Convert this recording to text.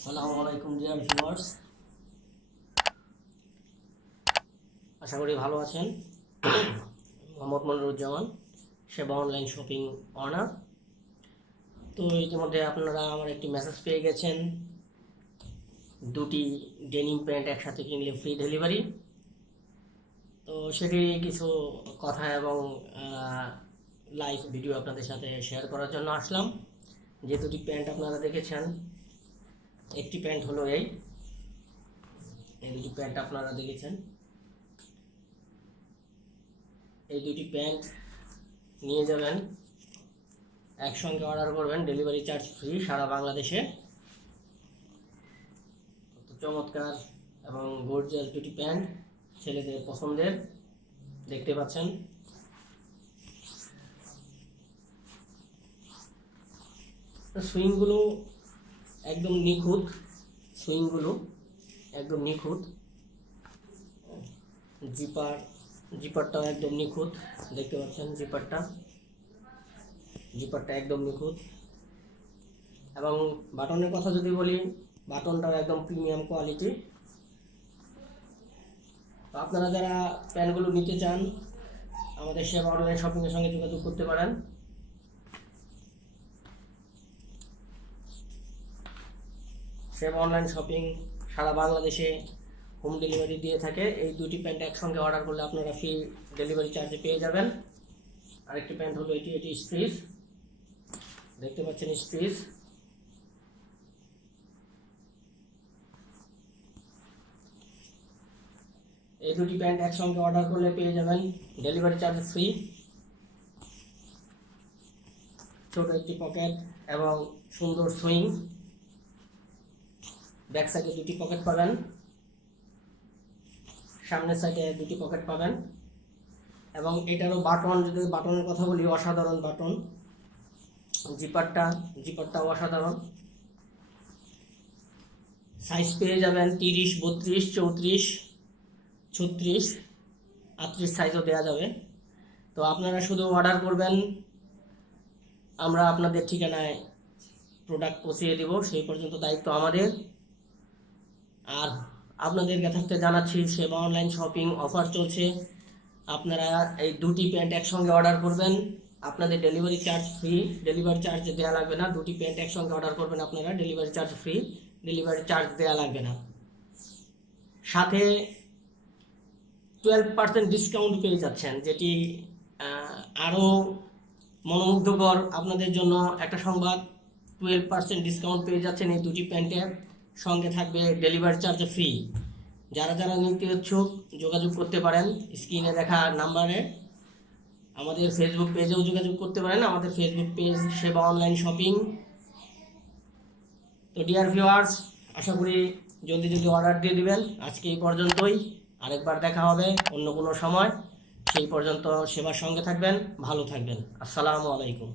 আসসালামু আলাইকুম dear viewers, আশা করি ভালো আছেন। মোহাম্মদ মনিরুজ্জামান, সেবা অনলাইন শপিং অনার। তো ইতিমধ্যে আপনারা আমার একটি মেসেজ পেয়ে গেছেন, দুটি ডেনিম প্যান্ট একসাথে কিনলে ফ্রি ডেলিভারি। তো সেটি কিছু কথা এবং লাইভ ভিডিও আপনাদের সাথে শেয়ার করার জন্য আসলাম। যে দুটি প্যান্ট আপনারা দেখেছেন, একটি প্যান্ট হলো এই দুটি প্যান্ট আপনারা দেখেছেন। এই দুটি প্যান্ট নিয়ে যাবেন, একসঙ্গে অর্ডার করবেন, ডেলিভারি চার্জ ফ্রি সারা বাংলাদেশে। চমৎকার এবং গর্জিয়াস দুটি প্যান্ট, ছেলেদের পছন্দের, দেখতে পাচ্ছেন। সুইংগুলো একদম নিখুঁত, জিপারটাও একদম নিখুঁত, দেখতে পাচ্ছেন। জিপারটা একদম নিখুঁত। এবং বাটনের কথা যদি বলি, বাটনটাও একদম প্রিমিয়াম কোয়ালিটি। তো আপনারা যারা প্যান্টগুলো নিতে চান, আমাদের সেবা অনলাইন শপিংয়ের সঙ্গে যোগাযোগ করতে পারেন। সেবা অনলাইন শপিং সারা বাংলাদেশে হোম ডেলিভারি দিয়ে থাকে। এই দুটি প্যান্ট একসঙ্গে অর্ডার করলে আপনারা ফ্রি ডেলিভারি চার্জে পেয়ে যাবেন। আরেকটি প্যান্ট হলো এটি স্ট্রিচ, দেখতে পাচ্ছেন স্ট্রিচ। এই দুটি প্যান্ট একসঙ্গে অর্ডার করলে পেয়ে যাবেন ডেলিভারি চার্জ ফ্রি। ছোট একটি পকেট এবং সুন্দর সুইং, ব্যাক সাইডে দুটি পকেট পাবেন, সামনের সাইডে দুটি পকেট পাবেন। এবং এটারও বাটন, যদি বাটনের কথা বলি, অসাধারণ বাটন। জিপারটাও অসাধারণ। সাইজ পেয়ে যাবেন 30, 32, 34, 36, 38 সাইজও দেওয়া যাবে। তো আপনারা শুধু অর্ডার করবেন, আমরা আপনাদের ঠিকানায় প্রোডাক্ট পৌঁছিয়ে দেব, সেই পর্যন্ত দায়িত্ব আমাদের। আর আপনাদের কাছে জানাচ্ছি, সেবা অনলাইন শপিং অফার চলছে। আপনারা এই দুটি প্যান্ট একসঙ্গে অর্ডার করবেন, আপনাদের delivery charge free, delivery charge দেওয়া লাগবে না। দুটি প্যান্ট একসঙ্গে অর্ডার করবেন আপনারা, delivery charge free, delivery charge দেওয়া লাগবে না। সাথে 12% ডিসকাউন্ট পেয়ে যাচ্ছেন, যেটি আরও মনোমুগ্ধকর। আপনাদের জন্য একটা সংবাদ, 12% ডিসকাউন্ট পেয়ে যাচ্ছেন এই দুটি প্যান্টের সঙ্গে, থাকবে ডেলিভারি চার্জ ফ্রি। যারা নিতে ইচ্ছুক যোগাযোগ করতে পারেন স্ক্রিনে দেখা নাম্বারে। আমাদের ফেসবুক পেজেও যোগাযোগ করতে পারেন, আমাদের ফেসবুক পেজ সেবা অনলাইন শপিং। তো ডিয়ার ভিউয়ার্স, আশা করি জলদি অর্ডার দিয়ে দিবেন। আজকে এই পর্যন্তই, আরেকবার দেখা হবে অন্য কোনো সময়। সেই পর্যন্ত সেবার সঙ্গে থাকবেন, ভালো থাকবেন। আসসালামু আলাইকুম।